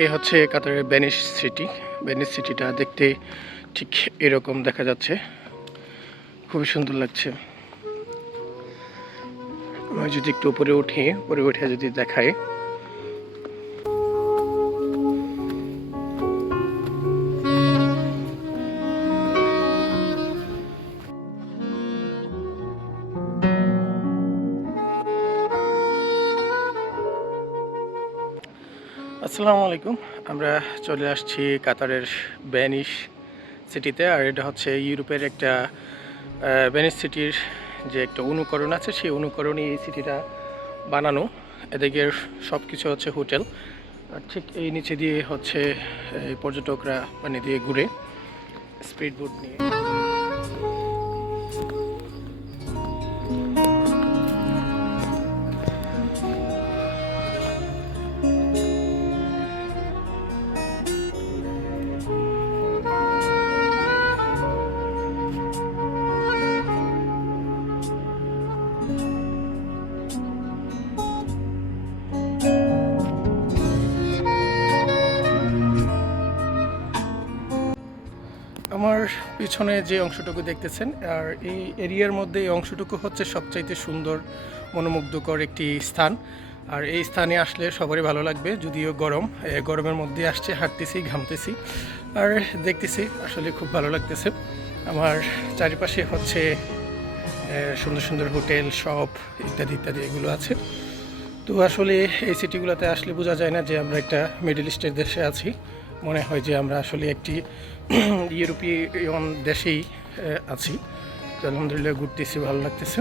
এ হচ্ছে কাতারের Venice city. Venice সিটিটা দেখতে ঠিক এরকম দেখা যাচ্ছে, খুবই সুন্দর লাগছে। আমি যদি একটু উপরে উঠে যদি দেখাই, আসসালামু আলাইকুম। আমরা চলে আসছি কাতারের ভেনিস সিটিতে। আর এটা হচ্ছে ইউরোপের একটা ভেনিস সিটির যে একটা অনুকরণ আছে, সেই অনুকরণে এই সিটিটা বানানো। এদিকে সব কিছু হচ্ছে হোটেল, আর ঠিক এই নিচে দিয়ে হচ্ছে এই পর্যটকরা পানি দিয়ে ঘুরে স্পিড বোট নিয়ে। আমার পিছনে যে অংশটুকু দেখতেছেন, আর এই এরিয়ার মধ্যে এই অংশটুকু হচ্ছে সবচাইতে সুন্দর, মনোমুগ্ধকর একটি স্থান। আর এই স্থানে আসলে সবারই ভালো লাগবে, যদিও গরমের মধ্যে আসছে, হাঁটতেছি, ঘামতেছি আর দেখতেছি, আসলে খুব ভালো লাগতেছে। আমার চারিপাশে হচ্ছে সুন্দর সুন্দর হোটেল, শপ ইত্যাদি ইত্যাদি এগুলো আছে। তো আসলে এই সিটিগুলোতে আসলে বোঝা যায় না যে আমরা একটা মিডল ইস্টের দেশে আছি। মনে হয় যে আমরা আসলে একটি ইউরোপীয়ন দেশেই আছি। তো আলহামদুলিল্লাহ ঘুরতেছি, ভালো লাগতেছে।